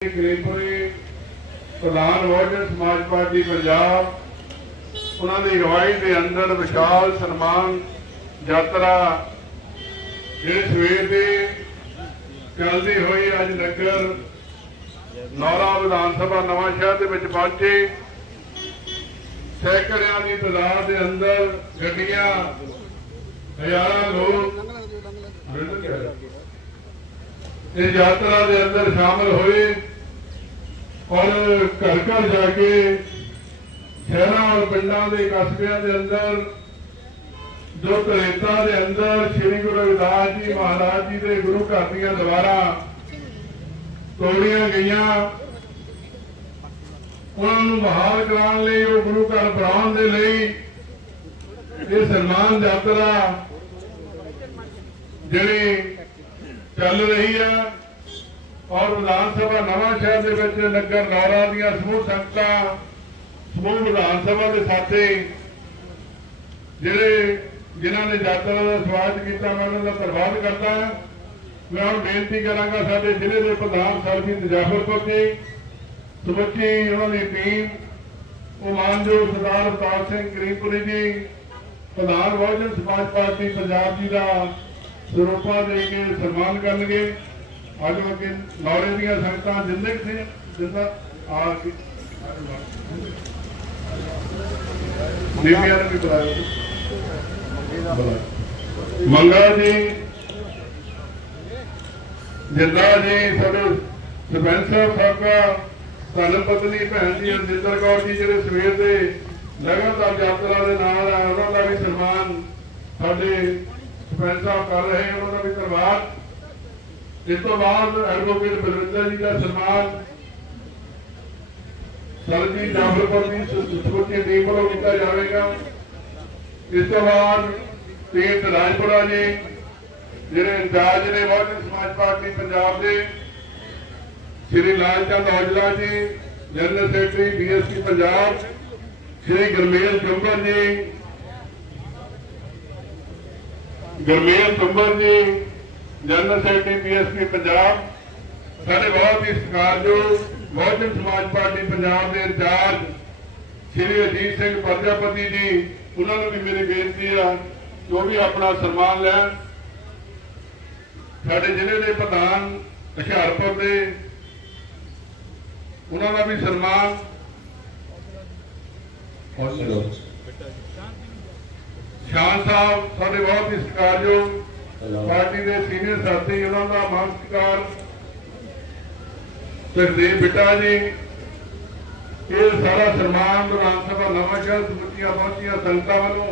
ਕਰੀਮਪੁਰੀ ਪ੍ਰਧਾਨ ਵੋਟਰ ਸਮਾਜ ਪਾਰਟੀ ਪੰਜਾਬ, ਉਹਨਾਂ ਦੀ ਅਗਵਾਈ ਦੇ ਅੰਦਰ ਵਿਸ਼ਾਲ ਸਨਮਾਨ ਯਾਤਰਾ ਜਿਹੜੇ ਸਵੇਰ ਦੇ ਚੱਲਦੀ ਹੋਈ ਅੱਜ ਨਗਰ ਨੌਰਾ ਵਿਧਾਨ ਸਭਾ ਨਵਾਂ ਸ਼ਹਿਰ ਦੇ ਵਿੱਚ ਪਹੁੰਚੇ। ਸੈਂਕੜਿਆਂ ਦੀ ਤਾਦਾਦ ਦੇ ਅੰਦਰ ਗੱਡੀਆਂ, ਹਜ਼ਾਰਾਂ ਲੋਕ ਇਸ ਯਾਤਰਾ ਦੇ ਅੰਦਰ ਸ਼ਾਮਲ ਹੋਏ। ਔਰ ਘਰ ਘਰ ਜਾ ਕੇ ਸ਼ਹਿਰਾਂ ਔਰ ਪਿੰਡਾਂ ਦੇ ਕਸਬਿਆਂ ਦੇ ਅੰਦਰ, ਜੋ ਤਰੇਤਾ ਦੇ ਅੰਦਰ ਸ੍ਰੀ ਗੁਰੂ ਰਵਿਦਾਸ ਜੀ ਮਹਾਰਾਜ ਜੀ ਦੇ ਗੁਰੂ ਘਰ ਦੀਆਂ ਦੀਵਾਰਾਂ ਤੋੜੀਆਂ ਗਈਆਂ, ਉਹਨਾਂ ਨੂੰ ਬਹਾਲ ਕਰਾਉਣ ਲਈ, ਉਹ ਗੁਰੂ ਘਰ ਬਣਾਉਣ ਦੇ ਲਈ ਇਹ ਸਨਮਾਨ ਯਾਤਰਾ ਜਿਹੜੀ ਚੱਲ ਰਹੀ ਹੈ। ਔਰ ਵਿਧਾਨ ਸਭਾ ਨਵਾਂ ਸ਼ਹਿਰ ਦੇ ਵਿੱਚ ਨਗਰ ਨੌਰਾ ਦੀਆਂ ਸਮੂਹ ਸੰਗਤਾਂ, ਸਮੂਹ ਵਿਧਾਨ ਸਭਾ ਦੇ ਸਾਥੀ, ਜਿਹੜੇ ਜਿਨ੍ਹਾਂ ਨੇ ਯਾਤਰਾ ਦਾ ਸਵਾਗਤ ਕੀਤਾ, ਮੈਂ ਉਹਨਾਂ ਦਾ ਧੰਨਵਾਦ ਕਰਦਾ ਹਾਂ। ਮੈਂ ਹੁਣ ਬੇਨਤੀ ਕਰਾਂਗਾ ਸਾਡੇ ਜ਼ਿਲ੍ਹੇ ਦੇ ਪ੍ਰਧਾਨ ਸਰਬਜੀਤ ਜਾਫਰਪੁਰ ਜੀ ਸਮੁੱਚੀ ਉਹਨਾਂ ਦੀ ਟੀਮ, ਉਹ ਮਾਨਯੋਗ ਸਰਦਾਰ ਅਵਤਾਰ ਸਿੰਘ ਕਰੀਮਪੁਰੀ ਜੀ, ਪ੍ਰਧਾਨ ਬਹੁਜਨ ਸਮਾਜ ਪਾਰਟੀ, ਪੰਜਾਬ ਜੀ ਦਾ ਸਰੂਪਾ ਦੇ ਕੇ ਸਨਮਾਨ ਕਰਨਗੇ। ਅੱਜ ਅੱਗੇ ਨੌਰੇ ਦੀਆਂ ਸੰਗਤਾਂ ਜਿੰਦੇ ਸੀ ਜਿੰਦਾ ਆ ਕੇ ਬੀਬੀਆਂ ਨੇ ਵੀ ਬੁਲਾਇਆ। ਮੰਗਾ ਜੀ, ਜਿੰਦਾ ਜੀ, ਸਾਡੇ ਸਰਪੰਚ ਸਾਹਿਬ ਸਾਬਕਾ ਧੰਨ ਪਤਨੀ ਭੈਣ ਜੀ ਰਜਿੰਦਰ ਕੌਰ ਜੀ, ਜਿਹੜੇ ਸਵੇਰ ਦੇ ਲਗਾਤਾਰ ਯਾਤਰਾ ਦੇ ਨਾਲ ਉਹਨਾਂ ਦਾ ਵੀ ਸਨਮਾਨ ਸਾਡੇ ਸਰਪੰਚ ਸਾਹਿਬ ਕਰ ਰਹੇ ਉਹਨਾਂ ਦਾ ਵੀ ਧੰਨਵਾਦ। ਇਸ ਤੋਂ ਬਾਅਦ ਐਡਵੋਕੇਟ ਬਲਵਿੰਦਰ ਜੀ ਦਾ ਸਨਮਾਨ ਸਰਜੀ ਜਾਫਰਪੁਰ ਦੀ ਸੁਸਮਤੀ ਟੀਮ ਵੱਲੋਂ ਕੀਤਾ ਜਾਵੇਗਾ। ਇਸ ਤੋਂ ਬਾਅਦ ਤੀਰਥ ਰਾਜਪੁਰਾ ਜੀ, ਜਿਹੜੇ ਇੰਚਾਰਜ ਨੇ ਬਹੁਜਨ ਸਮਾਜ ਪਾਰਟੀ ਪੰਜਾਬ ਦੇ, ਸ਼੍ਰੀ Lal Chand Aujla ji, general secretary BSP Punjab, Shri Gurmail Chumber ji, Gurmail Chumber ਜੀ ਜਨਰਲ ਸੈਕਟਰੀ ਬੀਐਸਪੀ ਪੰਜਾਬ ਸਾਡੇ ਬਹੁਤ ਹੀ ਸਤਿਕਾਰਯੋਗ ਬਹੁਜਨ ਸਮਾਜ ਪਾਰਟੀ ਪੰਜਾਬ ਦੇ ਇੰਚਾਰਜ ਸ਼੍ਰੀ ਅਜੀਤ ਸਿੰਘ ਪ੍ਰਜਾਪਤੀ ਜੀ ਉਹਨਾਂ ਨੂੰ ਵੀ ਮੇਰੀ ਬੇਨਤੀ ਆ ਕਿ ਉਹ ਵੀ ਆਪਣਾ ਸਨਮਾਨ ਲੈਣ। ਸਾਡੇ ਜ਼ਿਲ੍ਹੇ ਦੇ ਪ੍ਰਧਾਨ ਹੁਸ਼ਿਆਰਪੁਰ ਦੇ ਉਹਨਾਂ ਦਾ ਵੀ ਸਨਮਾਨ। ਸ਼ਾਨ ਸਾਹਿਬ ਸਾਡੇ ਬਹੁਤ ਹੀ ਸਤਿਕਾਰਯੋਗ ਪਾਰਟੀ ਦੇ ਸੀਨੀਅਰ ਸਾਥੀ ਉਹਨਾਂ ਦਾ ਮਾਨ ਸਤਿਕਾਰ ਸੁਖਦੇਵ ਬਿੱਟਾ ਜੀ ਇਹ ਸਾਰਾ ਸਨਮਾਨ ਵਿਧਾਨ ਸਭਾ ਨਵਾਂ ਸ਼ਹਿਰ ਸਮੁੱਚੀਆਂ ਪਹੁੰਚੀਆਂ ਸੰਗਤਾਂ ਵੱਲੋਂ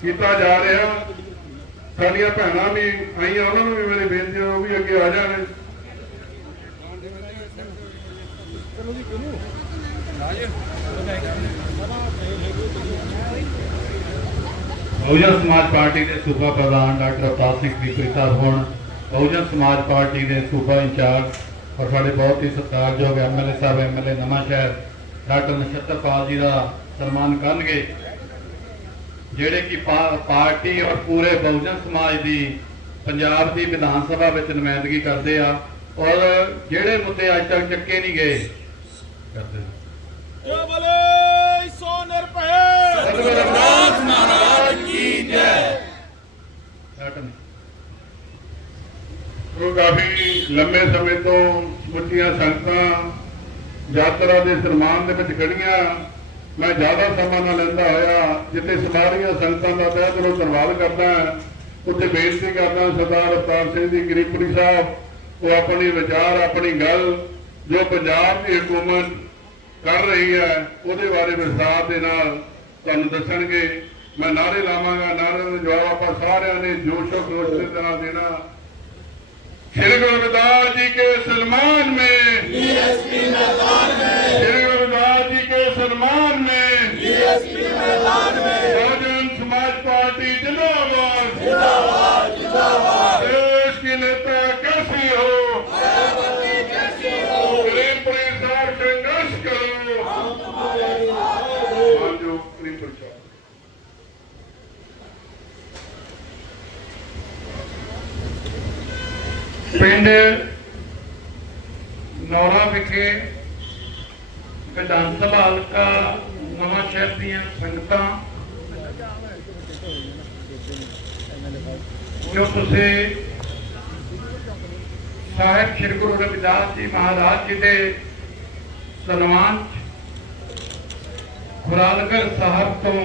ਕੀਤਾ ਜਾ ਰਿਹਾ। ਸਾਡੀਆਂ ਭੈਣਾਂ ਵੀ ਆਈਆਂ ਉਹਨਾਂ ਨੂੰ ਵੀ ਮੇਰੀ ਬੇਨਤੀ ਹੈ ਉਹ ਵੀ ਅੱਗੇ ਆ ਜਾਣ। ਬਹੁਜਨ ਸਮਾਜ ਪਾਰਟੀ ਦੇ ਸੂਬਾ ਪ੍ਰਧਾਨ ਡਾਕਟਰ ਅਵਤਾਰ ਸਿੰਘ ਸਾਹਿਬ ਹੁਣ ਬਹੁਜਨ ਸਮਾਜ ਪਾਰਟੀ ਦੇ ਸੂਬਾ ਇੰਚਾਰਜ ਔਰ ਸਾਡੇ ਬਹੁਤ ਹੀ ਸਤਿਕਾਰਯੋਗ ਐਮਐਲਏ ਸਾਹਿਬ ਐਮਐਲਏ ਨਵਾਂ ਸ਼ਹਿਰ ਡਾਕਟਰ ਨਛੱਤਰਪਾਲ ਜੀ ਦਾ ਸਨਮਾਨ ਕਰਨਗੇ ਜਿਹੜੇ ਕਿ ਪਾਰਟੀ ਔਰ ਪੂਰੇ ਬਹੁਜਨ ਸਮਾਜ ਦੀ ਪੰਜਾਬ ਦੀ ਵਿਧਾਨ ਸਭਾ ਵਿੱਚ ਨੁਮਾਇੰਦਗੀ ਕਰਦੇ ਆ ਔਰ ਜਿਹੜੇ ਮੁੱਦੇ ਅੱਜ ਤੱਕ ਚੱਕੇ ਨਹੀਂ ਗਏ ਕਰਦੇ ਜੈ ਬਲੇ ਸੋ ਨਿਰਭੈ। ਉਹ ਕਾਫੀ ਲੰਮੇ ਸਮੇਂ ਤੋਂ ਸਮੁੱਚੀਆਂ ਸੰਗਤਾਂ ਯਾਤਰਾ ਦੇ ਸਨਮਾਨ ਦੇ ਵਿੱਚ ਖੜੀਆਂ ਮੈਂ ਜ਼ਿਆਦਾ ਸਮਾਂ ਨਾ ਲੈਂਦਾ ਹੋਇਆ ਜਿੱਥੇ ਸਾਰੀਆਂ ਸੰਗਤਾਂ ਦਾ ਤਹਿ ਦਿਲੋਂ ਧੰਨਵਾਦ ਕਰਦਾ ਉੱਥੇ ਬੇਨਤੀ ਕਰਦਾ ਸਰਦਾਰ ਅਵਤਾਰ ਸਿੰਘ ਜੀ ਗਰੀਬਪੁਰੀ ਸਾਹਿਬ, ਉਹ ਆਪਣੀ ਵਿਚਾਰ, ਆਪਣੀ ਗੱਲ ਜੋ ਪੰਜਾਬ ਦੀ ਹਕੂਮਤ ਕਰ ਰਹੀ ਹੈ, ਉਹਦੇ ਬਾਰੇ ਵਿਸਥਾਰ ਦੇ ਨਾਲ ਤੁਹਾਨੂੰ ਦੱਸਣਗੇ। ਮੈਂ ਨਾਰੇ ਲਾਵਾਂਗਾ ਨਾਰੇ ਦਾ ਜਵਾਬ ਆਪਾਂ ਸਾਰਿਆਂ ਨੇ ਜੋਸ਼ੋ ਖਰੋਸ਼ ਦੇ ਨਾਲ ਦੇਣਾ श्री गुरु रविदास जी के सन्मान में डीएसपी मैदान में श्री गुरु रविदास जी के सम्मान में डीएसपी मैदान में बहुजन समाज पार्टी जिंदाबाद जिंदाबाद ਪਿੰਡ ਨੌਰਾ ਵਿਖੇ ਵਿਧਾਨ ਸਭਾ ਹਲਕਾ ਨਵਾਂ ਸ਼ਹਿਰ ਦੀਆਂ ਸੰਗਤਾਂ ਜੋ ਤੁਸੀਂ ਸਾਹਿਬ ਸ੍ਰੀ ਗੁਰੂ ਰਵਿਦਾਸ ਜੀ ਮਹਾਰਾਜ ਜੀ ਦੇ ਸਨਮਾਨ 'ਚ ਸਾਹਿਬ ਤੋਂ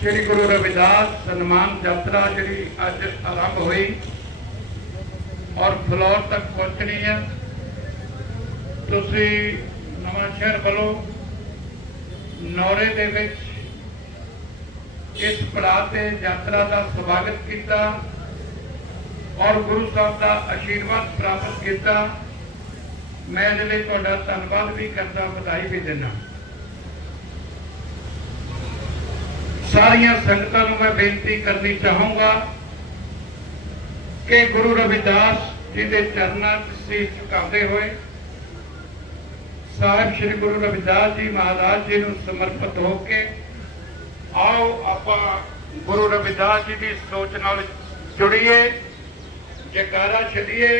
ਸ੍ਰੀ ਗੁਰੂ ਰਵਿਦਾਸ ਸਨਮਾਨ ਯਾਤਰਾ ਜਿਹੜੀ ਅੱਜ ਆਰੰਭ ਹੋਈ। ਔਰ ਫਲੋਰ ਤੱਕ ਪਹੁੰਚਣੀ ਹੈ ਤੁਸੀਂ ਨਵਾਂ ਸ਼ਹਿਰ ਵੱਲੋਂ ਨੌਰੇ ਦੇ ਵਿੱਚ ਇਸ ਪੜਾਅ ਤੇ ਯਾਤਰਾ ਦਾ ਸਵਾਗਤ ਕੀਤਾ ਔਰ ਗੁਰੂ ਸਾਹਿਬ ਦਾ ਆਸ਼ੀਰਵਾਦ ਪ੍ਰਾਪਤ ਕੀਤਾ। ਮੈਂ ਇਹਦੇ ਲਈ ਤੁਹਾਡਾ ਧੰਨਵਾਦ ਵੀ ਕਰਦਾ, ਵਧਾਈ ਵੀ ਦਿੰਦਾ। ਸਾਰੀਆਂ ਸੰਗਤਾਂ ਨੂੰ ਮੈਂ ਬੇਨਤੀ ਕਰਨੀ ਚਾਹੂੰਗਾ ਕਿ ਗੁਰੂ ਰਵਿਦਾਸ ਜੀ ਦੇ ਚਰਨਾਂ 'ਚ ਸੀਸ ਝੁਕਾਉਂਦੇ ਹੋਏ ਸਾਹਿਬ ਸ੍ਰੀ ਗੁਰੂ ਰਵਿਦਾਸ ਜੀ ਮਹਾਰਾਜ ਜੀ ਨੂੰ ਸਮਰਪਿਤ ਹੋ ਕੇ ਆਓ ਆਪਾਂ ਗੁਰੂ ਰਵਿਦਾਸ ਜੀ ਦੀ ਸੋਚ ਨਾਲ ਜੁੜੀਏ, ਜੈਕਾਰਾ ਛੱਡੀਏ।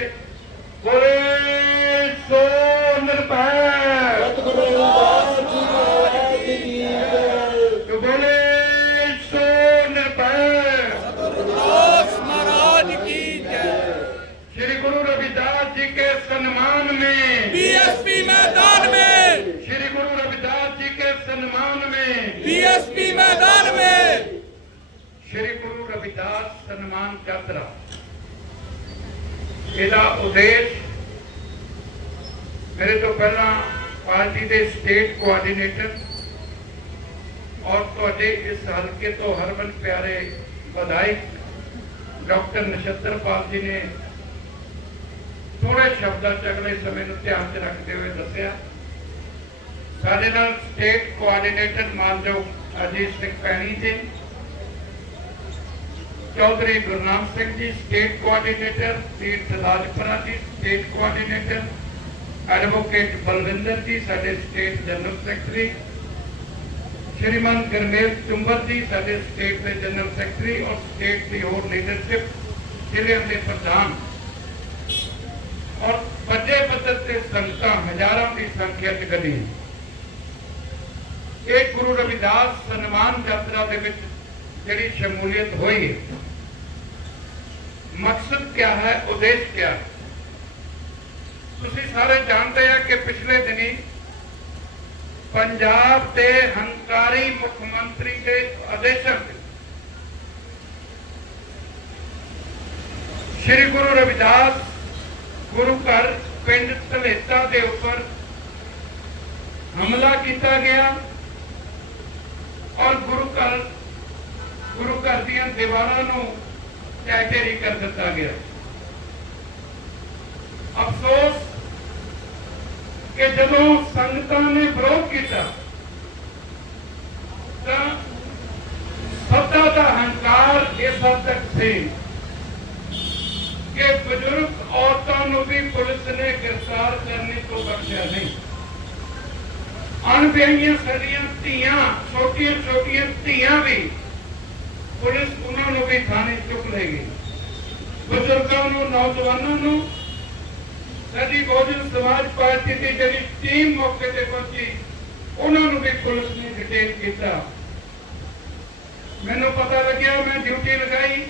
ਬੋਲੇ ਸੋ ਨਿਰਭੈ। ਸਤਿਗੁਰੂ ਰਵਿਦਾਸ जी के सम्मान में बीएसपी मैदान में श्री गुरु रविदास जी के सम्मान में बीएसपी मैदान में श्री गुरु रविदास सम्मान यात्रा ਇਹਦਾ ਉਦੇਸ਼ ਮੇਰੇ ਤੋਂ ਪਹਿਲਾਂ ਪਾਰਟੀ ਦੇ ਸਟੇਟ ਕੋਆਰਡੀਨੇਟਰ ਔਰ ਤੁਹਾਡੇ ਇਸ ਹਲਕੇ ਤੋਂ ਹਰਮਨ ਪਿਆਰੇ ਵਿਧਾਇਕ ਡਾਕਟਰ ਨਛੱਤਰਪਾਲ ਜੀ ਨੇ ਥੋੜੇ ਸ਼ਬਦਾਂ ਚ ਅਗਲੇ ਸਮੇਂ ਨੂੰ ਧਿਆਨ ਚ ਰੱਖਦੇ ਹੋਏ ਦੱਸਿਆ, ਸਾਡੇ ਨਾਲ ਸਟੇਟ ਕੋਆਰਡੀਨੇਟਰ ਮਾਨਯੋਗ ਅਜੀਤ ਸਿੰਘ ਪੈਣੀ ਜੀ, ਚੌਧਰੀ ਗੁਰਨਾਮ ਸਿੰਘ ਜੀ ਸਟੇਟ ਕੋਆਰਡੀਨੇਟਰ ਤੀਰਥ ਰਾਜਪੁਰਾ ਜੀ state coordinator advocate Balwinder ji, ਸਾਡੇ state general secretary Shriman Gurmail Chumber ji, ਸਾਡੇ ਸਟੇਟ ਦੇ ਜਨਰਲ ਸੈਕਟਰੀ ਔਰ ਸਟੇਟ ਦੀ ਹੋਰ ਲੀਡਰਸ਼ਿਪ ਜ਼ਿਲ੍ਹੇ ਦੇ ਪ੍ਰਧਾਨ ਔਰ ਵੱਡੇ ਪੱਧਰ ਤੇ ਸੰਗਤਾਂ ਹਜ਼ਾਰਾਂ ਦੀ ਸੰਖਿਆ ਚ ਗੱਡੀ ਇਹ ਗੁਰੂ ਰਵਿਦਾਸ ਸਨਮਾਨ ਯਾਤਰਾ ਦੇ ਵਿੱਚ ਜਿਹੜੀ ਸ਼ਮੂਲੀਅਤ ਹੋਈ ਹੈ, ਮਕਸਦ ਕੀ ਹੈ, ਉਦੇਸ਼ ਕੀ ਹੈ? ਤੁਸੀਂ ਸਾਰੇ ਜਾਣਦੇ ਆ ਕਿ ਪਿਛਲੇ ਦਿਨੀ ਪੰਜਾਬ ਦੇ ਹੰਕਾਰੀ ਮੁੱਖ ਮੰਤਰੀ ਦੇ ਆਦੇਸ਼ਾਂ ਤੇ ਸ੍ਰੀ ਗੁਰੂ ਰਵਿਦਾਸ ਗੁਰੂ ਘਰ ਪਿੰਡ ਧਲੇਤਾ ਦੇ ਉੱਪਰ ਹਮਲਾ ਕੀਤਾ ਗਿਆ ਔਰ ਗੁਰੂ ਘਰ ਗੁਰੂ ਘਰ ਦੀਆਂ ਦੀਵਾਰਾਂ ਨੂੰ ਟੈਟੇਰੀ ਕਰ ਦਿੱਤਾ ਗਿਆ। ਅਫਸੋਸ ਕਿ ਜਦੋਂ ਸੰਗਤਾਂ ਨੇ ਵਿਰੋਧ ਕੀਤਾ, ਤਾਂ ਸੱਤਾ ਦਾ ਹੰਕਾਰ ਇਸ ਹੱਦ ਤੱਕ ਸੀ। ਕਿ ਬਜ਼ੁਰਗ ਔਰਤਾਂ ਨੂੰ ਵੀ ਪੁਲਿਸ ਨੇ ਗ੍ਰਿਫਤਾਰ ਕਰਨੇ ਤੋਂ ਬਖਸ਼ਿਆ ਨਹੀਂ। ਅਣਵਿਆਹੀਆਂ ਸਾਡੀਆਂ ਧੀਆਂ ਛੋਟੀਆਂ ਛੋਟੀਆਂ ਧੀਆਂ ਵੀ ਪੁਲਿਸ ਉਹਨਾਂ ਨੂੰ ਵੀ ਥਾਣੇ ਚੁੱਕ ਲੈ ਗਈ। ਬਜ਼ੁਰਗਾਂ ਨੂੰ, ਨੌਜਵਾਨਾਂ ਨੂੰ ਸਾਡੀ ਬਹੁਜਨ ਸਮਾਜ ਪਾਰਟੀ ਦੀ ਜਿਹੜੀ ਟੀਮ ਮੌਕੇ ਤੇ ਪਹੁੰਚੀ, ਉਹਨਾਂ ਨੂੰ ਵੀ ਪੁਲਿਸ ਨੇ ਡਿਟੇਨ ਕੀਤਾ। ਮੈਨੂੰ ਪਤਾ ਲੱਗਿਆ ਮੈਂ ਡਿਊਟੀ ਲਗਾਈ।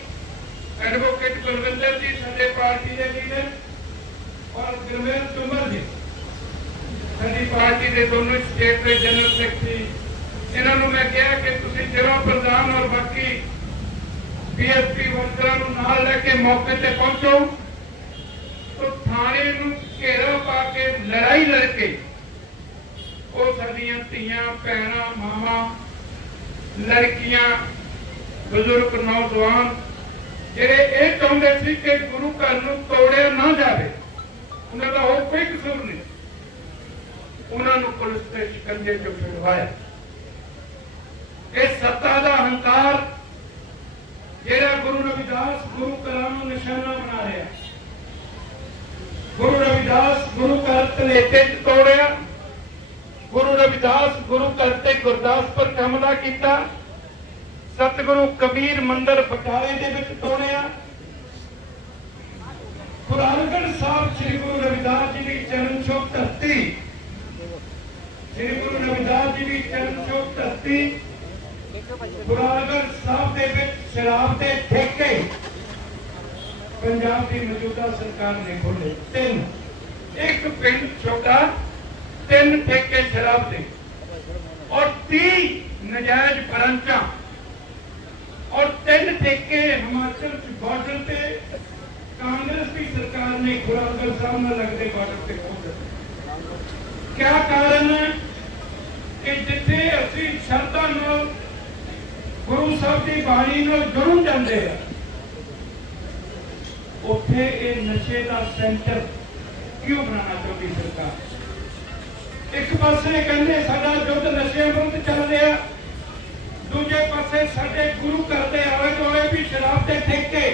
ਐਡਵੋਕੇਟ ਕੁਲਵਿੰਦਰ ਜੀ ਸਾਡੇ ਪਾਰਟੀ ਦੇ ਲੀਡਰ ਔਰ ਗੁਰਮੇਲ ਤੁਮਰ ਜੀ। ਸਾਡੀ ਪਾਰਟੀ ਦੇ ਦੋਨੋਂ ਸਟੇਟ ਦੇ ਜਨਰਲ ਸੈਕਟਰੀ ਇਹਨਾਂ ਨੂੰ ਮੈਂ ਕਿਹਾ ਕਿ ਤੁਸੀਂ ਜ਼ਿਲ੍ਹਾ ਪ੍ਰਧਾਨ ਔਰ ਬਾਕੀ ਬੀਐਸਪੀ ਵਰਕਰਾਂ ਨੂੰ ਨਾਲ ਲੈ ਕੇ ਮੌਕੇ ਤੇ ਪਹੁੰਚੋ। ਤੋ ਥਾਣੇ ਨੂੰ ਘੇਰਾ ਪਾ ਕੇ ਲੜਾਈ ਲੜ ਕੇ ਉਹ ਸਾਡੀਆਂ ਧੀਆਂ, ਭੈਣਾਂ, ਮਾਵਾਂ, ਲੜਕੀਆਂ, ਬਜ਼ੁਰਗ, ਨੌਜਵਾਨ ਜਿਹੜੇ ਇਹ ਚਾਹੁੰਦੇ ਸੀ ਕਿ ਗੁਰੂ ਘਰ ਨੂੰ ਤੋੜਿਆ ਨਾ ਜਾਵੇ, ਉਹਨਾਂ ਦਾ ਹੋਰ ਕੋਈ ਕਸੂਰ ਨਹੀਂ। ਉਹਨਾਂ ਨੂੰ ਪੁਲਿਸ ਦੇ ਸ਼ਿਕੰਜੇ ਚੋਂ ਛੁਡਵਾਇਆ ਇਹ ਸੱਤਾ ਦਾ ਹੰਕਾਰ ਜਿਹੜਾ ਗੁਰੂ ਰਵਿਦਾਸ ਗੁਰੂ ਘਰਾਂ ਨੂੰ ਨਿਸ਼ਾਨਾ ਬਣਾ ਰਿਹਾ ਗੁਰੂ ਰਵਿਦਾਸ ਗੁਰੂ ਘਰ ਤਲੇਟੇ ਚ ਤੋੜਿਆ। ਗੁਰੂ ਰਵਿਦਾਸ ਗੁਰੂ ਘਰ ਤੇ ਗੁਰਦਾਸਪੁਰ ਕਮਲਾ ਕੀਤਾ। ਸਤਿਗੁਰੂ ਕਬੀਰ ਮੰਦਰ ਬਟਾਲੇ ਦੇ ਵਿੱਚ ਤੋੜਿਆ ਖੁਰਾਲਗੜ੍ਹ ਸਾਹਿਬ ਸ੍ਰੀ ਗੁਰੂ ਰਵਿਦਾਸ ਜੀ ਦੀ ਚਰਨ ਛੋਹ ਧਰਤੀ। ਸ੍ਰੀ ਗੁਰੂ ਰਵਿਦਾਸ ਜੀ ਦੀ ਚਰਨ ਛੋਹ ਧਰਤੀ ਖੁਰਾਲਗੜ੍ਹ ਸਾਹਿਬ ਦੇ ਵਿੱਚ ਸ਼ਰਾਬ ਦੇ ਠੇਕੇ। ਪੰਜਾਬ ਦੀ ਮੌਜੂਦਾ ਸਰਕਾਰ ਨੇ ਖੋਲੇ ਤਿੰਨ। ਇੱਕ ਪਿੰਡ ਛੋਟਾ, ਤਿੰਨ ਠੇਕੇ ਸ਼ਰਾਬ ਦੇ। ਔਰ 30 ਨਜਾਇਜ਼ ਬਰੰਚਾਂ ਔਰ ਤਿੰਨ ਠੇਕੇ ਹਿਮਾਚਲ ਚ ਬਾਰਡਰ ਤੇ ਕਾਂਗਰਸ ਦੀ ਸਰਕਾਰ ਨੇ ਖੁਰਾਗਰ ਸਾਹਿਬ ਨਾਲ ਲੱਗਦੇ ਬਾਰਡਰ ਤੇ ਖੋਲ ਦਿੱਤੇ। ਕਿਆ ਕਾਰਨ ਹੈ ਕਿ ਜਿੱਥੇ ਅਸੀਂ ਸ਼ਰਧਾ ਨਾਲ ਗੁਰੂ ਸਾਹਿਬ ਦੀ ਬਾਣੀ ਨਾਲ ਜੁੜ ਜਾਂਦੇ ਆ ਉੱਥੇ ਇਹ ਨਸ਼ੇ ਦਾ ਸੈਂਟਰ ਕਿਉਂ ਬਣਾਉਣਾ ਚਾਹੁੰਦੀ ਸਰਕਾਰ? ਇੱਕ ਪਾਸੇ ਕਹਿੰਦੇ ਸਾਡਾ ਯੁੱਧ ਨਸ਼ੇ ਵਿਰੁੱਧ ਚੱਲ ਰਿਹਾ ਦੂਜੇ ਪਾਸੇ ਸਾਡੇ ਗੁਰੂ ਘਰ ਦੇ ਆਲੇ ਦੁਆਲੇ ਵੀ ਸ਼ਰਾਬ ਦੇ ਠੇਕੇ।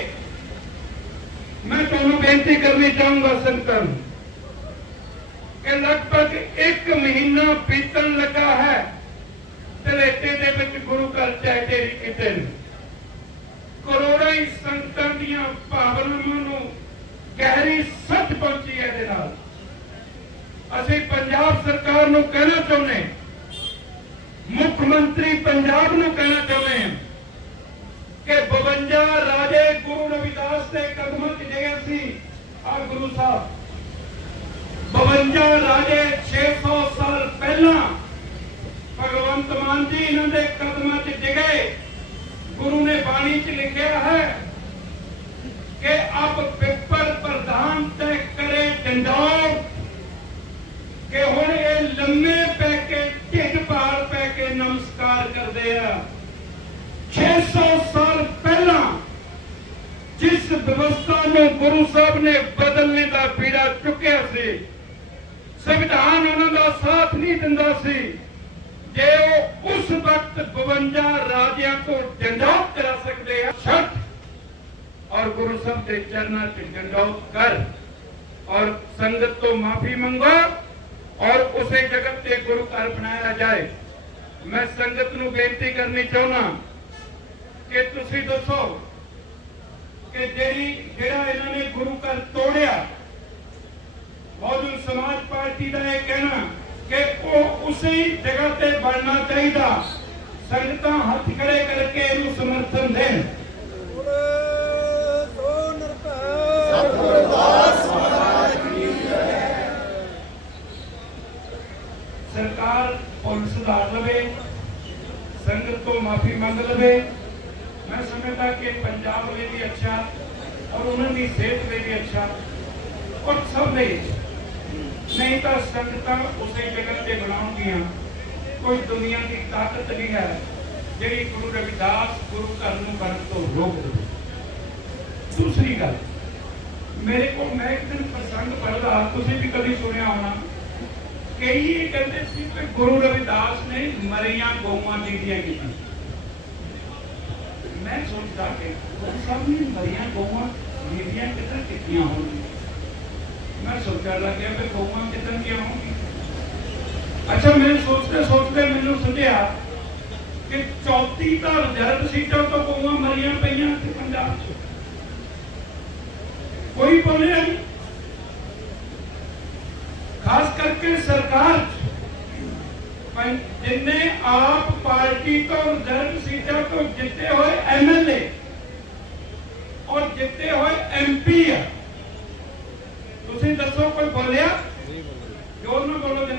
ਮੈਂ ਤੁਹਾਨੂੰ ਬੇਨਤੀ ਕਰਨੀ ਚਾਹੂੰਗਾ ਸੰਗਤਾਂ ਕਿ ਲਗਭਗ 1 ਮਹੀਨਾ ਬੀਤਣ ਲੱਗਾ ਹੈ ਤਲੇਟੇ ਦੇ ਵਿੱਚ ਗੁਰੂ ਘਰ ਚਾਹੇ ਕਿਤੇ ਨੇ। ਕਰੋੜਾਂ ਹੀ ਸੰਗਤਾਂ ਦੀਆਂ ਭਾਵਨਾਵਾਂ ਨੂੰ ਗਹਿਰੀ ਸੱਟ ਪਹੁੰਚੀ ਹੈ ਇਹਦੇ ਨਾਲ। ਅਸੀਂ ਪੰਜਾਬ ਸਰਕਾਰ ਨੂੰ ਕਹਿਣਾ ਚਾਹੁੰਦੇ ਮੁੱਖ ਮੰਤਰੀ ਪੰਜਾਬ ਨੂੰ ਕਹਿਣਾ ਚਾਹੁੰਦੇ ਹਾਂ ਕਿ 52 ਰਾਜੇ ਗੁਰੂ ਰਵਿਦਾਸ ਦੇ ਕਦਮਾਂ 'ਚ ਗਏ ਸੀ ਆ ਗੁਰੂ ਸਾਹਿਬ 52 ਰਾਜੇ 600 ਸਾਲ ਪਹਿਲਾਂ ਭਗਵੰਤ ਮਾਨ ਜੀ ਇਹਨਾਂ ਦੇ ਕਦਮਾਂ 'ਚ ਡਿਗੇ। ਗੁਰੂ ਨੇ ਬਾਣੀ 'ਚ ਲਿਖਿਆ ਹੈ ਕਿ ਅਬ ਪਿੱਪਲ ਪ੍ਰਧਾਨ ਤੇ ਕਰੇ ਡੰਡੌਰ, ਕਿ ਹੁਣ ਇਹ ਲੰਮੇ ਪੈ ਕੇ ਢਿੱਡ ਭਾਰ ਕਰਦੇ ਆ। 600 ਸਾਲ ਪਹਿਲਾਂ ਜਿਸ ਵਿਵਸਥਾ ਨੂੰ ਗੁਰੂ ਸਾਹਿਬ ਨੇ ਬਦਲਣੇ ਦਾ ਪੀੜਾ ਚੁੱਕਿਆ ਸੀ, ਸੰਵਿਧਾਨ ਉਹਨਾਂ ਦਾ ਸਾਥ ਨਹੀਂ ਦਿੰਦਾ ਸੀ। ਜੇ ਉਹ ਉਸ ਵਕਤ 52 ਰਾਜਿਆਂ ਤੋਂ ਡੰਡੌਤ ਕਰਾ ਸਕਦੇ ਆ, ਛੱਡ। ਔਰ ਗੁਰੂ ਸਾਹਿਬ ਦੇ ਚਰਨਾਂ 'ਚ ਡੰਡੌਤ ਕਰ। ਔਰ ਸੰਗਤ ਤੋਂ ਮਾਫੀ ਮੰਗੋ। ਔਰ ਉਸੇ ਜਗਤ ਤੇ ਗੁਰੂ ਘਰ ਬਣਾਇਆ ਜਾਏ। ਮੈਂ ਸੰਗਤ ਨੂੰ ਬੇਨਤੀ ਕਰਨੀ ਚਾਹੁੰਦਾ ਕਿ ਤੁਸੀਂ ਦੱਸੋ ਕਿ ਜਿਹੜੀ ਜਿਹੜਾ ਇਹਨਾਂ ਨੇ ਗੁਰੂ ਘਰ ਤੋੜਿਆ, ਬਹੁਜਨ ਸਮਾਜ ਪਾਰਟੀ ਦਾ ਇਹ ਕਹਿਣਾ ਕਿ ਉਹ ਉਸੇ ਜਗ੍ਹਾ ਤੇ ਬਣਨਾ ਚਾਹੀਦਾ। ਸੰਗਤਾਂ ਹੱਥ ਖੜੇ ਕਰਕੇ ਇਹਨੂੰ ਸਮਰਥਨ ਦੇਣ। ਭੁੱਲ ਸੁਧਾਰ ਲਵੇ, ਸੰਗਤ ਤੋਂ ਮਾਫੀ ਮੰਗ ਲਵੇ। ਮੈਂ ਸਮਝਦਾ ਕਿ ਪੰਜਾਬ ਲਈ ਵੀ ਅੱਛਾ ਔਰ ਉਹਨਾਂ ਦੀ ਸਿਹਤ ਲਈ ਵੀ ਅੱਛਾ। ਔਰ ਸਭ ਲਈ ਨਹੀਂ ਤਾਂ ਸੰਗਤਾਂ ਉਸੇ ਜਗ੍ਹਾ ਤੇ ਬਣਾਉਣਗੀਆਂ। ਕੋਈ ਦੁਨੀਆ ਦੀ ਤਾਕਤ ਨਹੀਂ ਹੈ ਜਿਹੜੀ ਗੁਰੂ ਰਵਿਦਾਸ ਗੁਰੂ ਘਰ ਨੂੰ ਬਣਨ ਤੋਂ ਰੋਕ ਦੇਵੇ। ਦੂਸਰੀ ਗੱਲ, ਮੇਰੇ ਕੋਲ ਮੈਂ ਇੱਕ ਦਿਨ ਪ੍ਰਸੰਗ ਪੜ੍ਹਦਾ, ਤੁਸੀਂ ਵੀ ਕਦੀ ਸੁਣਿਆ ਹੋਣਾ। ਕਈ ਇਹ ਕਹਿੰਦੇ ਸੀ ਕਿ ਗੁਰੂ ਰਵਿਦਾਸ ਨੇ ਮਰੀਆਂ ਗਊਆਂ ਦਿੱਤੀਆਂ ਕੀਤੀਆਂ ਮੈਂ ਸੋਚਦਾ ਕਿ ਗੁਰੂ ਸਾਹਿਬ ਨੇ ਮਰੀਆਂ ਗਊਆਂ ਦਿੱਤੀਆਂ ਕਿੱਧਰ ਕੀਤੀਆਂ ਹੋਣਗੀਆਂ ਮੈਂ ਸੋਚਣ ਲੱਗਿਆ ਕਿ ਗਊਆਂ ਕਿੱਧਰ ਦੀਆਂ ਹੋਣਗੀਆਂ ਅੱਛਾ ਮੈਂ ਸੋਚਦੇ ਸੋਚਦੇ ਮੈਨੂੰ ਸੁਝਿਆ ਕਿ 34 ਤਾਂ ਰਿਜ਼ਰਵ ਸੀਟਾਂ ਤੋਂ ਗਊਆਂ ਮਰੀਆਂ ਪਈਆਂ ਇੱਥੇ ਪੰਜਾਬ 'ਚ ਕੋਈ ਬੋਲਿਆ ਨਹੀਂ ਖਾਸ ਕਰਕੇ ਸਰਕਾਰ 'ਚ। ਪੰ- ਜਿੰਨੇ ਆਪ ਪਾਰਟੀ ਤੋਂ ਰਿਜ਼ਰਵ ਸੀਟਾਂ ਤੋਂ ਜਿੱਤੇ ਹੋਏ ਐਮਐਲਏ ਔਰ ਜਿੱਤੇ ਹੋਏ ਐਮਪੀ ਆ ਤੁਸੀਂ ਦੱਸੋ ਕੋਈ ਬੋਲਿਆ ਜੋਰ ਨਾਲ ਬੋਲੋ ਜਰਾ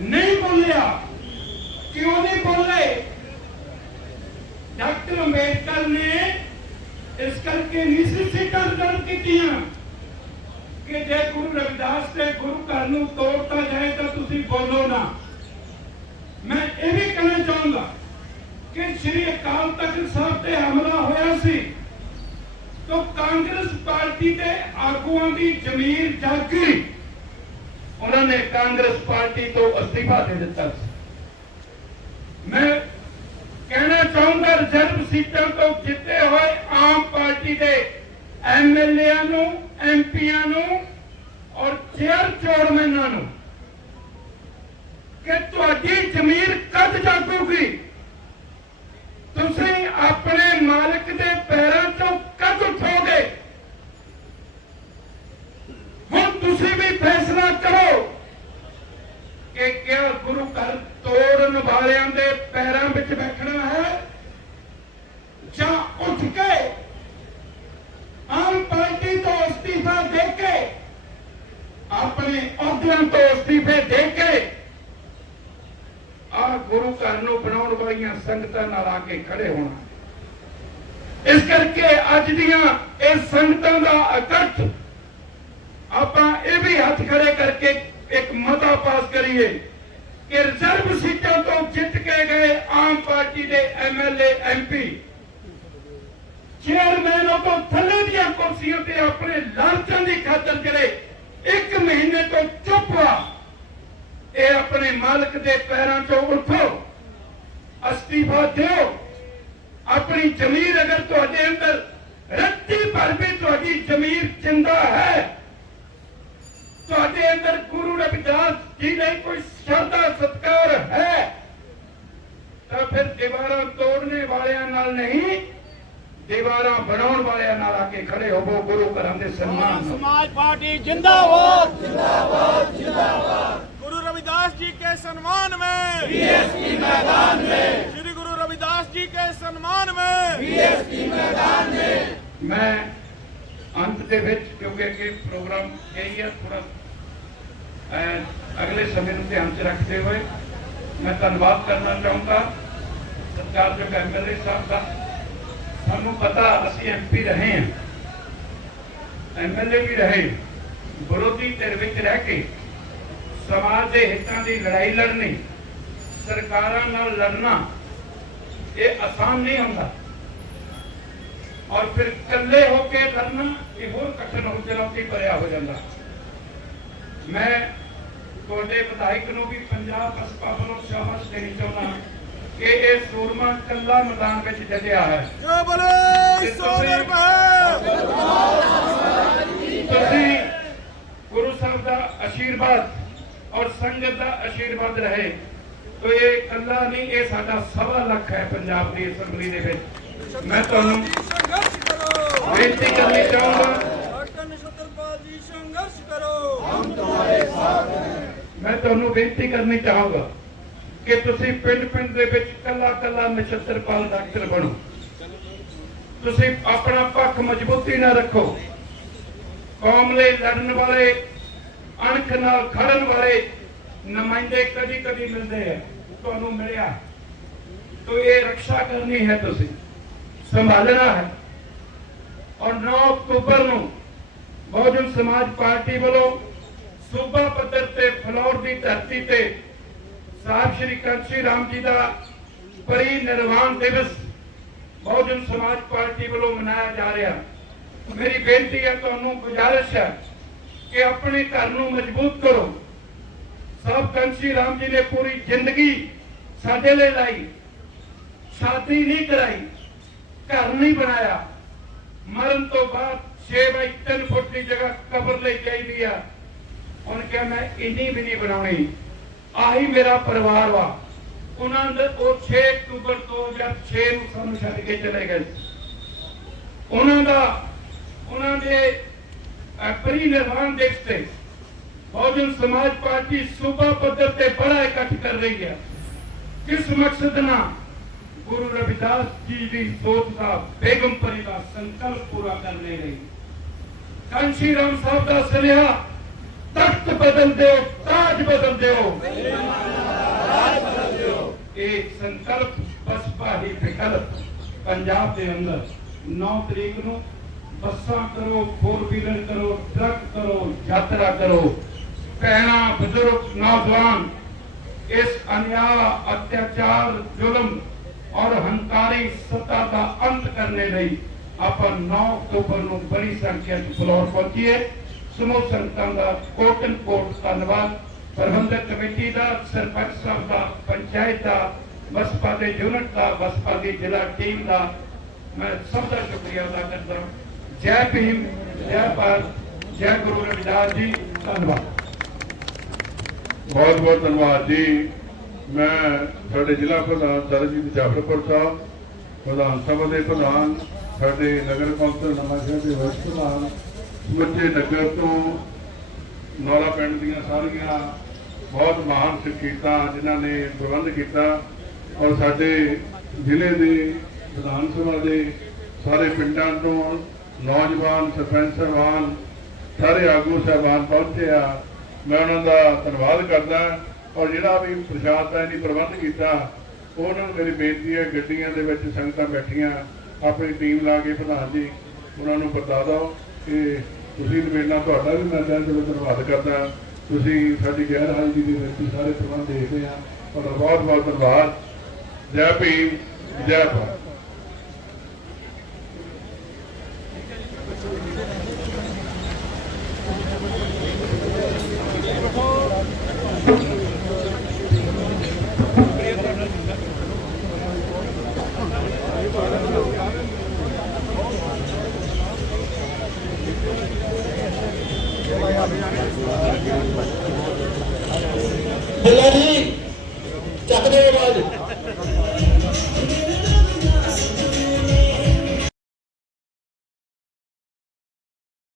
ਨਹੀਂ ਬੋਲਿਆ ਕਿਉਂ ਨਹੀਂ ਬੋਲੇ ਡਾਕਟਰ ਅੰਬੇਡਕਰ ਨੇ ਇਸ ਕਰਕੇ ਨਹੀਂ ਸੀ ਸੀਟਾਂ ਰਿਜ਼ਰਵ ਕੀਤੀਆਂ ਕਿ ਜੇ ਗੁਰੂ ਰਵਿਦਾਸ ਦੇ ਗੁਰੂ ਘਰ ਨੂੰ ਤੋੜਤਾ ਜਾਏ ਤਾਂ ਤੁਸੀਂ ਬੋਲੋ ਨਾ। ਮੈਂ ਇਹ ਵੀ ਕਹਿਣਾ ਚਾਹੁੰਦਾ ਕਿ ਸ੍ਰੀ ਅਕਾਲ ਤਖਤ ਸਾਹਿਬ ਤੇ ਹਮਲਾ ਹੋਇਆ ਸੀ ਤਾਂ ਕਾਂਗਰਸ ਪਾਰਟੀ ਦੇ ਆਗੂਆਂ ਦੀ ਜ਼ਮੀਰ ਜਾਗੀ ਉਹਨਾਂ ਨੇ ਕਾਂਗਰਸ ਪਾਰਟੀ ਤੋਂ ਅਸਤੀਫਾ ਦੇ ਦਿੱਤਾ ਸੀ। ਮੈਂ ਕਹਿਣਾ ਚਾਹੁੰਦਾ ਰਿਜ਼ਰਵ ਸੀਟਾਂ ਤੋਂ ਜਿੱਤੇ ਹੋਏ ਆਮ ਪਾਰਟੀ ਦੇ ਐਮਐਲਏਆਂ ਨੂੰ ਐਮਪੀਆਂ ਨੂੰ ਔਰ ਚੇਅਰ ਚੋੜਮੈਨਾਂ ਨੂੰ ਕਿ ਤੁਹਾਡੀ ਜ਼ਮੀਰ ਕਦ ਜਾਗੂਗੀ। ਤੁਸੀਂ ਆਪਣੇ ਮਾਲਕ ਦੇ ਪੈਰਾਂ ਤੋਂ ਕਦ ਉਠੋਗੇ ਹੁਣ ਤੁਸੀਂ ਵੀ ਫੈਸਲਾ ਕਰੋ ਕਿ ਕਿਆ ਗੁਰੂ ਘਰ ਤੋੜਨ ਵਾਲਿਆਂ ਦੇ ਪੈਰਾਂ ਵਿੱਚ ਬੈਠਣਾ ਤੋਂ ਅਸਤੀਫਾ ਦੇ ਕੇ, ਆਪਣੇ ਅਹੁਦਿਆਂ ਤੋਂ ਅਸਤੀਫੇ ਦੇ ਕੇ ਆ ਗੁਰੂ ਘਰ ਨੂੰ ਬਣਾਉਣ ਵਾਲੀਆਂ ਸੰਗਤਾਂ ਨਾਲ ਆ ਕੇ ਖੜੇ ਹੋਣਾ। ਇਸ ਕਰਕੇ ਅੱਜ ਦੀਆਂ ਇਹ ਸੰਗਤਾਂ ਦਾ ਇਕੱਠ, ਆਪਾਂ ਇਹ ਵੀ ਹੱਥ ਖੜੇ ਕਰਕੇ ਇੱਕ ਮਤਾ ਪਾਸ ਕਰੀਏ ਕਿ ਰਿਜ਼ਰਵ ਸੀਟਾਂ ਤੋਂ ਜਿੱਤ ਕੇ ਗਏ ਆਮ ਪਾਰਟੀ ਦੇ ਐਮਐਲਏ ਐਮਪੀ ਚੇਅਰਮੈਨ ਤੋਂ ਥੱਲੇ ਦੀਆਂ ਕੁਰਸੀਆਂ ਤੇ ਆਪਣੇ ਲਾਲਚਾਂ ਦੀ ਖਾਤਰ ਕਰੇ। ਇੱਕ ਮਹੀਨੇ ਤੋਂ ਚੁੱਪ ਆ। ਇਹ ਆਪਣੇ ਮਾਲਕ ਦੇ ਪੈਰਾਂ 'ਚੋਂ ਉੱਠੋ। ਅਸਤੀਫਾ ਦਿਓ। ਆਪਣੀ ਜ਼ਮੀਰ ਅਗਰ ਤੁਹਾਡੇ ਅੰਦਰ ਰੱਤੀ ਭਰ ਵੀ ਤੁਹਾਡੀ ਜ਼ਮੀਰ ਜਿੰਦਾ ਹੈ, ਤੁਹਾਡੇ ਅੰਦਰ ਗੁਰੂ ਰਵਿਦਾਸ ਜੀ ਨੇ ਕੋਈ ਸ਼ਰਧਾ, ਸਤਕਾਰ ਹੈ, ਤਾਂ ਫਿਰ ਦੀਵਾਰਾਂ ਤੋੜਨੇ ਵਾਲਿਆਂ ਨਾਲ ਨਹੀਂ ਦੀਵਾਰਾਂ ਬਣਾਉਣ ਵਾਲਿਆਂ ਨਾਲ ਆ ਕੇ ਖੜੇ ਹੋਵੋ ਗੁਰੂ ਘਰਾਂ ਦੇ ਸਨਮਾਨ ਨਾਲ समाज पार्टी जिंदाबाद जिंदाबाद जिंदाबाद गुरु रविदास जी के सम्मान में बीएसपी मैदान में श्री गुरु रविदास जी के सम्मान में ਮੈਂ ਅੰਤ ਦੇ ਵਿੱਚ ਕਿਉਂਕਿ ਅੱਗੇ ਪ੍ਰੋਗਰਾਮ ਕਈ ਹੈ ਥੋੜਾ ਅਗਲੇ ਸਮੇਂ ਨੂੰ ਧਿਆਨ 'ਚ ਰੱਖਦੇ ਹੋਏ ਮੈਂ ਧੰਨਵਾਦ ਕਰਨਾ ਚਾਹੁੰਦਾ ਸਤਿਕਾਰਯੋਗ ਐਮਐਲਏ ਸਾਹਿਬ ਦਾ ਸਾਨੂੰ ਪਤਾ, ਅਸੀਂ ਐਮਪੀ ਰਹੇ ਹਾਂ। ਐਮਐਲਏ ਵੀ ਰਹੇ। ਵਿਰੋਧੀ ਧਿਰ ਵਿੱਚ ਰਹਿ ਕੇ ਸਮਾਜ ਦੇ ਹਿੱਤਾਂ ਦੀ ਲੜਾਈ ਲੜਨੀ, ਸਰਕਾਰਾਂ ਨਾਲ ਲੜਨਾ, ਇਹ ਆਸਾਨ ਨਹੀਂ ਹੁੰਦਾ। ਔਰ ਫਿਰ ਇਕੱਲੇ ਹੋ ਕੇ ਕਰਨਾ ਇਹ ਹੋਰ ਕਠਨ ਹੋ ਚੁਣੌਤੀ ਭਰਿਆ ਹੋ ਜਾਂਦਾ। ਮੈਂ ਤੁਹਾਡੇ ਵਿਧਾਇਕ ਨੂੰ ਵੀ ਪੰਜਾਬ ਬਸਪਾ ਵੱਲੋਂ ਸ਼ਾਬਾਸ਼ ਦੇਣੀ ਚਾਹੁੰਦਾ ਕਿ ਇਹ ਸੂਰਮਾ ਕੱਲਾ ਮੈਦਾਨ ਵਿੱਚ ਜਗਿਆ ਹੈ। ਜੋ ਬੋਲੇ ਸੋਨਰਮਾ ਤੁਸੀਂ ਗੁਰੂ ਸਾਹਿਬ ਦਾ ਅਸ਼ੀਰਵਾਦ ਔਰ ਸੰਗਤ ਦਾ ਅਸ਼ੀਰਵਾਦ ਰਹੇ। ਤੋ ਇਹ ਕੱਲਾ ਨਹੀਂ ਇਹ ਸਾਡਾ ਸਵਾ ਲੱਖ ਹੈ ਪੰਜਾਬ ਦੀ ਅਸੈਂਬਲੀ ਦੇ ਵਿੱਚ। ਮੈਂ ਤੁਹਾਨੂੰ ਬੇਨਤੀ ਕਰਨੀ ਚਾਹੁੰਦਾ ਮੈਂ ਤੁਹਾਨੂੰ ਬੇਨਤੀ ਕਰਨੀ ਚਾਹਾਂਗਾ ਕਿ ਤੁਸੀਂ ਪਿੰਡ ਪਿੰਡ ਦੇ ਵਿੱਚ ਕੱਲਾ ਕੱਲਾ ਨਛੱਤਰਪਾਲ ਡਾਕਟਰ ਬਣੋ। ਤੁਸੀਂ ਆਪਣਾ ਪੱਖ ਮਜ਼ਬੂਤੀ ਨਾਲ ਰੱਖੋ। ਕੌਮ ਲਈ ਲੜਨ ਵਾਲੇ, ਅਣਖ ਨਾਲ ਖੜਨ ਵਾਲੇ ਨੁਮਾਇੰਦੇ ਕਦੀ ਕਦੀ ਮਿਲਦੇ ਆ। ਤੁਹਾਨੂੰ ਮਿਲਿਆ। ਤੋ ਇਹ ਰੱਖਿਆ ਕਰਨੀ ਹੈ ਤੁਸੀਂ। ਸੰਭਾਲਣਾ ਹੈ। ਔਰ 9 ਅਕਤੂਬਰ ਨੂੰ ਬਹੁਜਨ ਸਮਾਜ ਪਾਰਟੀ ਵੱਲੋਂ ਸੂਬਾ ਪੱਧਰ ਤੇ ਫਲੌਰ ਦੀ ਧਰਤੀ ਤੇ ਸਾਹਿਬ ਸ਼੍ਰੀ ਕਾਂਸ਼ੀ ਰਾਮ ਜੀ ਦਾ ਪਰੀ ਨਿਰਵਾਣ ਦਿਵਸ ਬਹੁਜਨ ਸਮਾਜ ਪਾਰਟੀ ਵੱਲੋਂ ਮਨਾਇਆ ਜਾ ਰਿਹਾ ਮੇਰੀ ਬੇਨਤੀ ਹੈ ਤੁਹਾਨੂੰ ਗੁਜ਼ਾਰਿਸ਼ ਹੈ ਕਿ ਆਪਣੇ ਘਰ ਨੂੰ ਮਜ਼ਬੂਤ ਕਰੋ ਸਾਹਿਬ ਕਾਂਸ਼ੀ ਰਾਮ ਜੀ ਨੇ ਪੂਰੀ ਜ਼ਿੰਦਗੀ ਸਾਡੇ ਲਈ ਲਾਈ ਸ਼ਾਦੀ ਨਹੀਂ ਕਰਾਈ ਘਰ ਨਹੀਂ ਬਣਾਇਆ ਮਰਨ ਤੋਂ ਬਾਅਦ 6 ਬਾਈ 3 ਫੁੱਟ ਦੀ ਜਗ੍ਹਾ ਕਬਰ ਲਈ ਚਾਹੀਦੀ ਆ ਉਹਨੇ ਕਿਹਾ ਮੈਂ ਇੰਨੀ ਵੀ ਨਹੀਂ ਬਣਾਉਣੀ ਆਹੀ ਮੇਰਾ ਪਰਿਵਾਰ ਵਾ। ਉਹਨਾਂ ਦੇ ਉਹ 6 ਅਕਤੂਬਰ 2006 ਨੂੰ ਸਾਨੂੰ ਛੱਡ ਕੇ ਚਲੇ ਗਏ। ਉਹਨਾਂ ਦਾ, ਉਹਨਾਂ ਦੇ ਪਰੀ ਨਿਰਵਾਣ ਦਿਵਸ ਬਹੁਜਨ ਸਮਾਜ ਪਾਰਟੀ ਸੂਬਾ ਪੱਧਰ ਤੇ ਬੜਾ ਇਕੱਠ ਕਰ ਰਹੀ ਹੈ। ਕਿਸ ਮਕਸਦ ਨਾਲ? ਗੁਰੂ ਰਵਿਦਾਸ ਜੀ ਦੀ ਸੋਚ ਦਾ ਬੇਗਮਪੁਰੀ ਦਾ ਸੰਕਲਪ ਪੂਰਾ ਕਰਨੇ ਲਈ। ਕਾਂਸ਼ੀ ਰਾਮ ਸਾਹਿਬ ਦਾ ਸੁਨੇਹਾ ਤਖਤ ਬਦਲ ਦਿਓ ਤਾਜ ਬਦਲ ਦਿਓ। ਇਹ ਸੰਕਲਪ ਬਸਪਾ ਹੀ ਵਿਕਲਪ। ਪੰਜਾਬ ਦੇ ਅੰਦਰ 9 ਤਰੀਕ ਨੂੰ ਬੱਸਾਂ ਕਰੋ ਫੋਰ ਵੀਲਰ ਕਰੋ, ਟਰੱਕ ਕਰੋ, ਯਾਤਰਾ ਕਰੋ। ਭੈਣਾਂ, ਬਜ਼ੁਰਗ, ਨੌਜਵਾਨ, ਇਸ ਅਨਿਆ ਅਤਿਆਚਾਰ, ਜ਼ੁਲਮ ਔਰ ਹੰਕਾਰੀ ਸੱਤਾ ਦਾ ਅੰਤ ਕਰਨੇ ਲਈ ਆਪਾਂ 9 ਅਕਤੂਬਰ ਨੂੰ ਬੜੀ ਸੰਖਿਆ 'ਚ ਫਲੋਰ ਪਹੁੰਚੀਏ। ਸਮੂਹ ਸੰਗਤਾਂ ਦਾ ਕੋਟਨ ਕੋਟ ਧੰਨਵਾਦ। ਪ੍ਰਬੰਧਕ ਕਮੇਟੀ ਦਾ ਸਰਪੰਚ ਸਾਹਿਬ ਦਾ, ਪੰਚਾਇਤ ਦਾ, ਬਸਪਾ ਦੇ ਯੂਨਿਟ ਦਾ, ਬਸਪਾ ਦੀ ਜ਼ਿਲ੍ਹਾ ਟੀਮ ਦਾ। ਮੈਂ ਸਭ ਦਾ ਸ਼ੁਕਰੀਆ ਅਦਾ ਕਰਦਾ ਜੈ ਭੀਮ, ਜੈ ਭਾਰਤ, ਜੈ ਗੁਰੂ ਰਵਿਦਾਸ ਜੀ। ਧੰਨਵਾਦ। ਬਹੁਤ ਬਹੁਤ ਧੰਨਵਾਦ ਜੀ। ਮੈਂ ਸਾਡੇ ਜ਼ਿਲ੍ਹਾ ਪ੍ਰਧਾਨ ਸਰਜੀਤ ਜਾਫਰਪੁਰ ਸਾਹਿਬ, ਪ੍ਰਧਾਨ ਸਭਾ ਦੇ ਪ੍ਰਧਾਨ, ਸਾਡੇ ਨਗਰ ਕੌਂਸਲ ਨਵਾਂਸ਼ਹਿਰ ਦੇ ਵਾਈਸ ਪ੍ਰਧਾਨ ਸਮੁੱਚੇ ਨਗਰ ਤੋਂ ਨੌਲਾ ਪਿੰਡ ਦੀਆਂ ਸਾਰੀਆਂ ਬਹੁਤ ਮਹਾਨ ਸ਼ਖਸੀਅਤਾਂ ਜਿਨ੍ਹਾਂ ਨੇ ਪ੍ਰਬੰਧ ਕੀਤਾ ਔਰ ਸਾਡੇ ਜ਼ਿਲ੍ਹੇ ਦੇ ਵਿਧਾਨ ਸਭਾ ਦੇ ਸਾਰੇ ਪਿੰਡਾਂ ਤੋਂ ਨੌਜਵਾਨ ਸਰਪੰਚ ਸਾਹਿਬਾਨ, ਸਾਰੇ ਆਗੂ ਸਾਹਿਬਾਨ ਪਹੁੰਚੇ ਆ। ਮੈਂ ਉਹਨਾਂ ਦਾ ਧੰਨਵਾਦ ਕਰਦਾ ਔਰ ਜਿਹੜਾ ਵੀ ਪ੍ਰਸ਼ਾਦ ਦਾ ਇਹਨੇ ਪ੍ਰਬੰਧ ਕੀਤਾ, ਉਹਨਾਂ ਨੂੰ ਮੇਰੀ ਬੇਨਤੀ ਹੈ ਗੱਡੀਆਂ ਦੇ ਵਿੱਚ ਸੰਗਤਾਂ ਬੈਠੀਆਂ, ਆਪਣੀ ਟੀਮ ਲਾ ਕੇ ਪ੍ਰਧਾਨ ਜੀ, ਉਹਨਾਂ ਨੂੰ ਬਤਾ ਦਿਓ। ਕਿ ਤੁਸੀਂ ਮੇਰੇ ਨਾਲ ਤੁਹਾਡਾ ਵੀ ਮੈਂ ਦਿਲ ਤੋਂ ਧੰਨਵਾਦ ਕਰਦਾ। ਤੁਸੀਂ ਸਾਡੀ ਗੈਰ ਹਾਜ਼ਰੀ ਦੇ ਵਿੱਚ ਸਾਰੇ ਪ੍ਰਬੰਧ ਦੇਖਦੇ ਆ। ਤੁਹਾਡਾ ਬਹੁਤ ਬਹੁਤ ਧੰਨਵਾਦ। ਜੈ ਭੀਮ, ਜੈ ਭਾਰਤ।